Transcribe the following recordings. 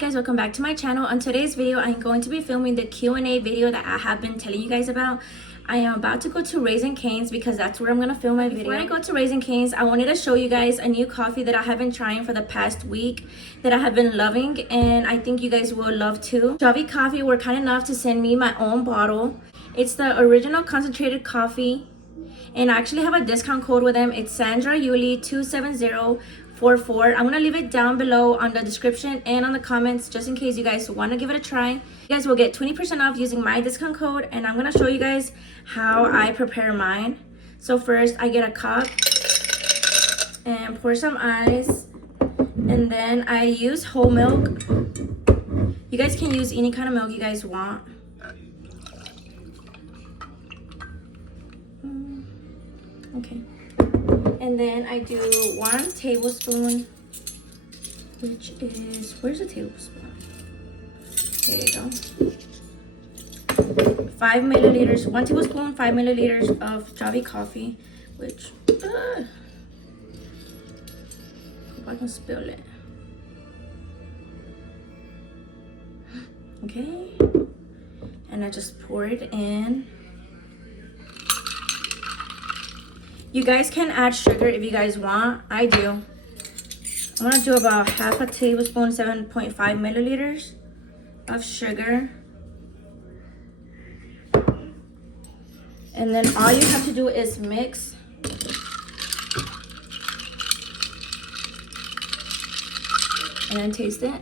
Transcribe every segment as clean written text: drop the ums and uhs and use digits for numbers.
guys, welcome back to my channel. On today's video, I'm going to be filming the Q&A video that I have been telling you guys about. I am about to go to Raising Cane's because that's where I'm going to film my video. Before I go to Raising Cane's, I wanted to show you guys a new coffee that I have been trying for the past week that I have been loving, and I think you guys will love too. Javi Coffee were kind enough to send me my own bottle. It's the original concentrated coffee, and I actually have a discount code with them. It's Sandra Yuli 27044. I'm gonna leave it down below on the description and on the comments just in case you guys want to give it a try. You guys will get 20% off using my discount code, and I'm gonna show you guys how I prepare mine. So first I get a cup and pour some ice, and then I use whole milk. You guys can use any kind of milk you guys want. Okay, and then I do 1 tablespoon, which is, where's the tablespoon? Here you go. 5 milliliters, 1 tablespoon, 5 milliliters of Javi coffee, which, hope I can spill it. Okay, and I just pour it in. You guys can add sugar if you guys want. I do. I'm gonna do about half a tablespoon, 7.5 milliliters of sugar. And then all you have to do is mix. And then taste it.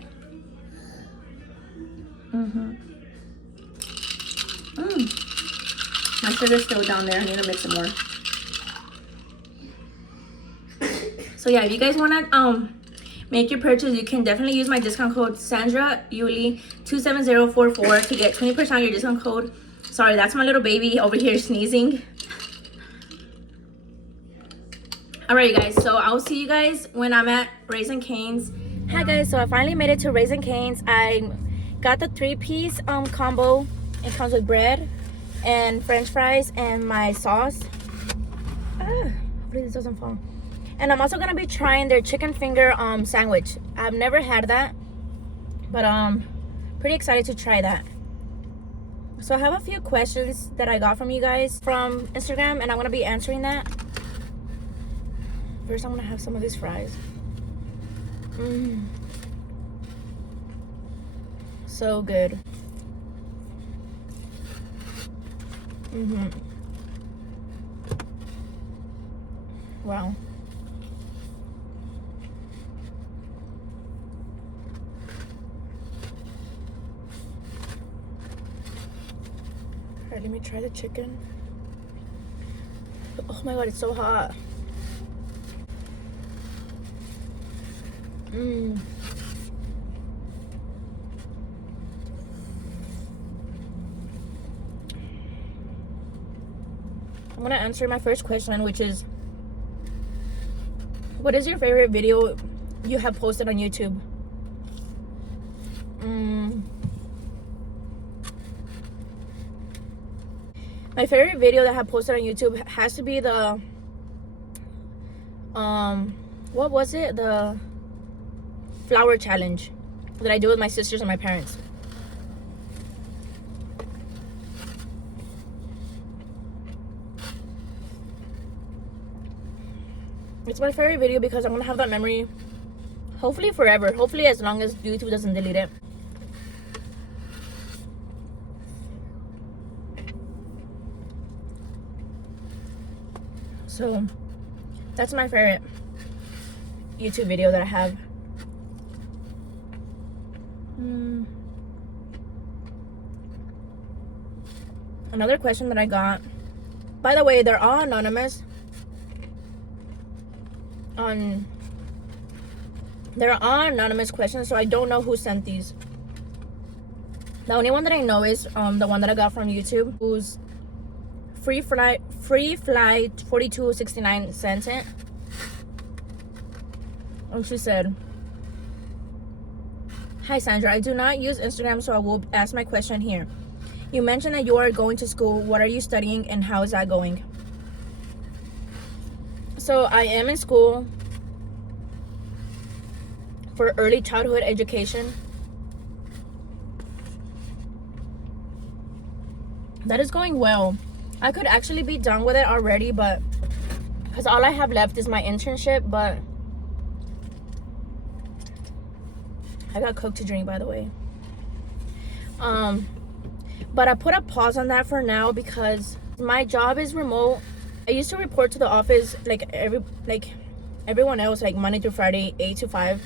My sugar's still down there. I need to mix it more. So yeah, if you guys want to make your purchase, you can definitely use my discount code Sandra Yuli 27044 to get 20% on your discount code. Sorry, that's my little baby over here sneezing. Alright guys, so I'll see you guys when I'm at Raising Cane's. Hi guys, so I finally made it to Raising Cane's. I got the 3-piece combo. It comes with bread and french fries and my sauce. Hopefully this doesn't fall. And I'm also gonna be trying their chicken finger sandwich. I've never had that, but pretty excited to try that. So I have a few questions that I got from you guys from Instagram, and I'm gonna be answering that. First, I'm gonna have some of these fries. So good. Wow. Alright, let me try the chicken. Oh my god, it's so hot. I'm gonna answer my first question, which is, what is your favorite video you have posted on YouTube? My favorite video that I have posted on YouTube has to be the what was it? The flower challenge that I do with my sisters and my parents. It's my favorite video because I'm gonna have that memory hopefully forever. Hopefully as long as YouTube doesn't delete it. So that's my favorite YouTube video that I have. Another question that I got, by the way, they're all anonymous. They're all anonymous questions, so I don't know who sent these. The only one that I know is the one that I got from YouTube, who's free flight 4269 sent it. And she said, "Hi Sandra, I do not use Instagram, so I will ask my question here. You mentioned that you are going to school. What are you studying and how is that going?" So I am in school for early childhood education. that is going well. I could actually be done with it already, but because all I have left is my internship. But I got Coke to drink, by the way. But I put a pause on that for now because my job is remote. I used to report to the office like everyone else, like Monday through Friday, 8 to 5.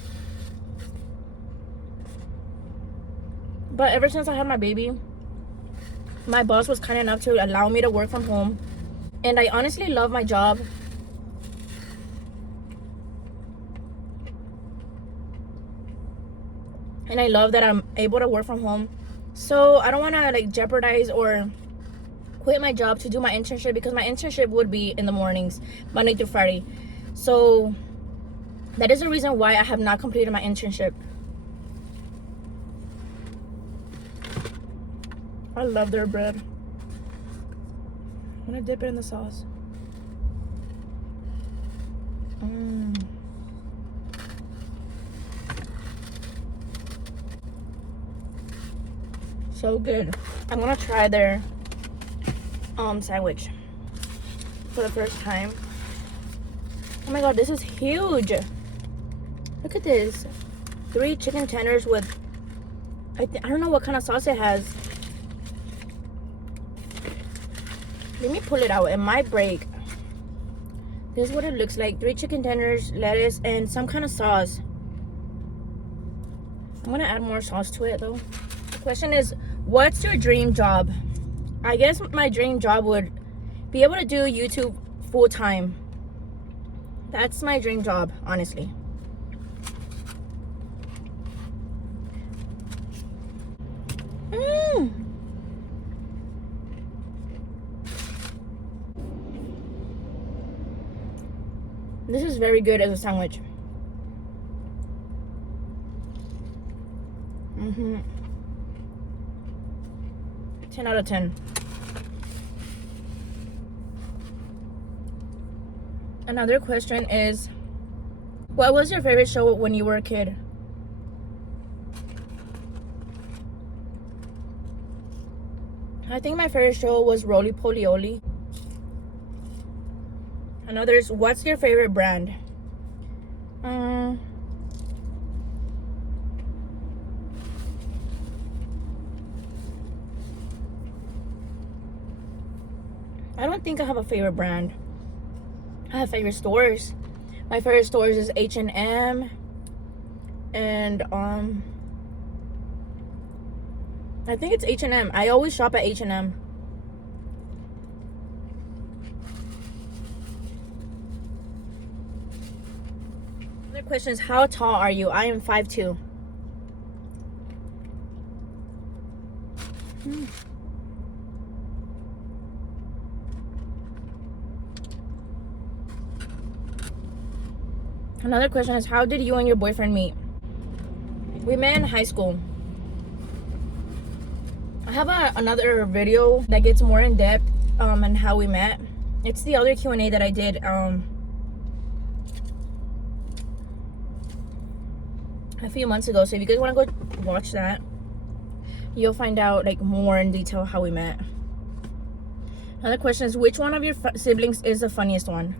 But ever since I had my baby, my boss was kind enough to allow me to work from home. And I honestly love my job. And I love that I'm able to work from home. So I don't want to like jeopardize or quit my job to do my internship, because my internship would be in the mornings, Monday through Friday. So that is the reason why I have not completed my internship. I love their bread. I'm gonna dip it in the sauce. So good. I'm gonna try their sandwich for the first time. Oh my god, this is huge. Look at this. 3 chicken tenders with I don't know what kind of sauce it has. Let me pull it out. It might break. This is what it looks like. 3 chicken tenders, lettuce, and some kind of sauce. I'm gonna add more sauce to it though. The question is, what's your dream job? I guess my dream job would be able to do YouTube full time. That's my dream job, honestly. This is very good as a sandwich. 10 out of 10. Another question is, what was your favorite show when you were a kid? I think my favorite show was Roly Poly Oly. Another is, what's your favorite brand? I don't think I have a favorite brand. I have favorite stores. My favorite stores is H&M and I think it's H&M. I always shop at H&M. Another question is, how tall are you? I am 5'2". Another question is, how did you and your boyfriend meet? We met in high school. I have another video that gets more in depth on how we met. It's the other Q&A that I did a few months ago. So if you guys want to go watch that, you'll find out like more in detail how we met. Another question is, which one of your siblings is the funniest one?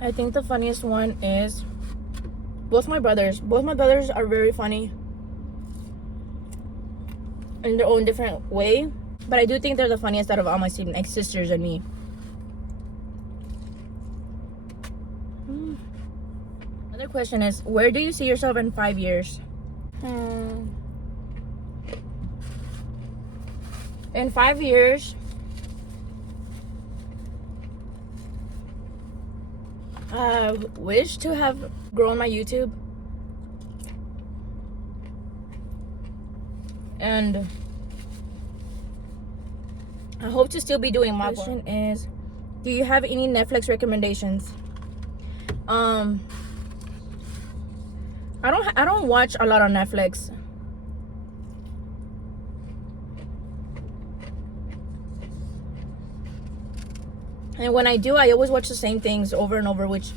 I think the funniest one is both my brothers. Both my brothers are very funny in their own different way, but I do think they're the funniest out of all my siblings, like sisters and me. Another question is, where do you see yourself in 5 years? In 5 years, I wish to have grown my YouTube, and I hope to still be doing my question is, do you have any Netflix recommendations? I don't watch a lot on Netflix. And when I do, I always watch the same things over and over, which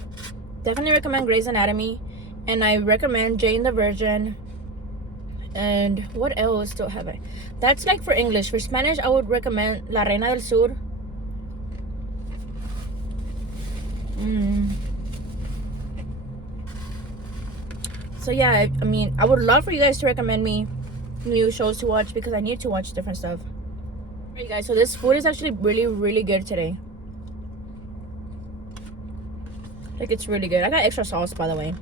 definitely recommend Grey's Anatomy. And I recommend Jane the Virgin. And what else do I have? That's like for English. For Spanish, I would recommend La Reina del Sur. So yeah, I mean, I would love for you guys to recommend me new shows to watch because I need to watch different stuff. Alright, you guys, so this food is actually really good today. Like, it's really good. I got extra sauce, by the way.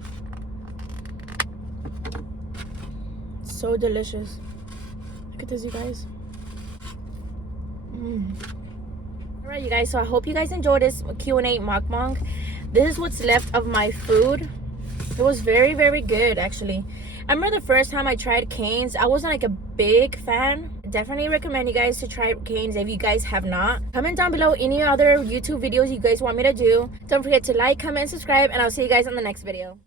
So delicious. Look at this, you guys. Alright, you guys, so I hope you guys enjoyed this Q&A mukbang. This is what's left of my food. It was very good, actually. I remember the first time I tried Cane's, I wasn't like a big fan. Definitely recommend you guys to try Cane's if you guys have not. Comment down below any other YouTube videos you guys want me to do. Don't forget to like, comment, and subscribe, and I'll see you guys on the next video.